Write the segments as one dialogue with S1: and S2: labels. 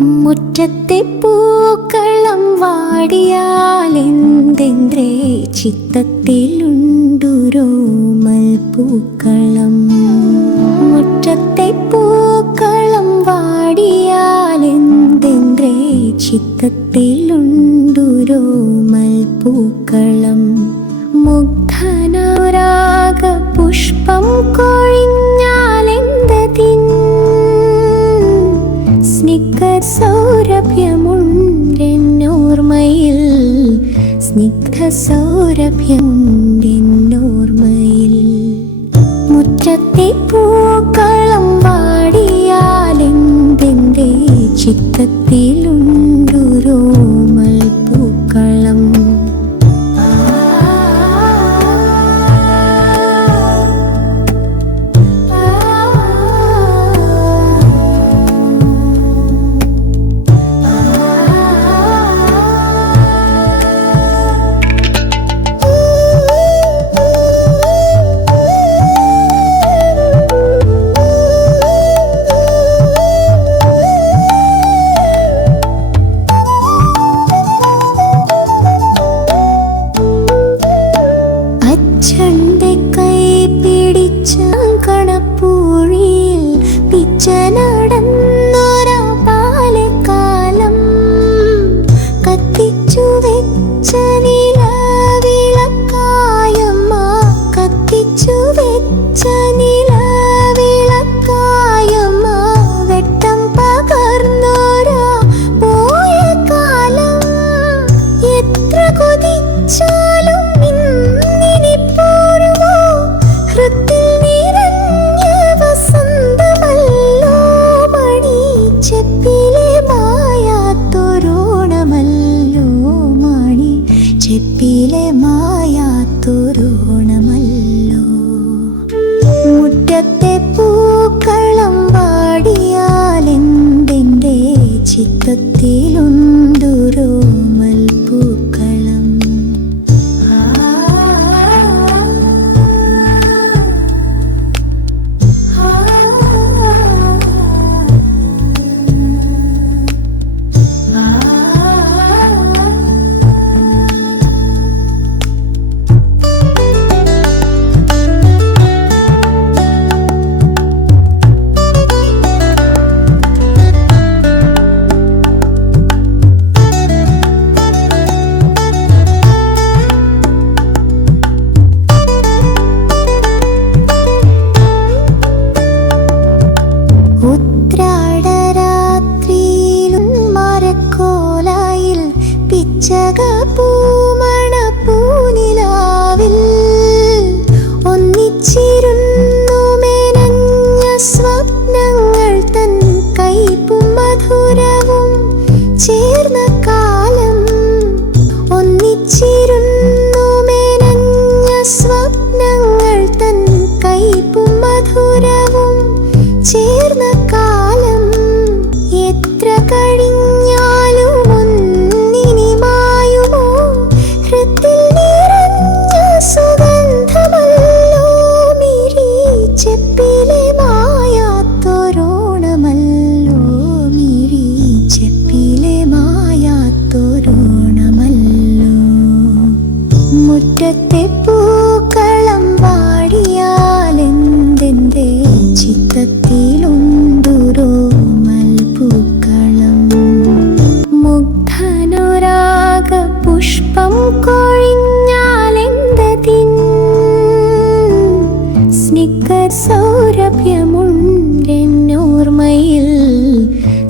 S1: മുറ്റത്തെ പൂക്കളം വാടിയാലെന്തെന്ത്രേ? ചിത്തത്തിലുണ്ടു രോമൽ പൂക്കളം. മുറ്റത്തെ പൂക്കളം വാടിയാലെന്തെന്ത്രേ? ചിത്തത്തിലുണ്ടു രോമൽ പൂക്കളം. മുഗ്ധനരാഗ പുഷ്പം കോഴി സൗരഭ്യമുണ്ടെന്നോർമ്മയിൽ സ്നിഗ്ധ സൗരഭ്യമുണ്ടെന്നോർമ്മയിൽ മുറ്റത്തെ പൂക്കളം പാടിയാലെന്തെന്റെ ചിത്തത്തിലും ചിത്തത്തിലൊന്നും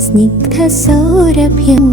S1: സ്നിഗ്ധ സൗരഭ്യം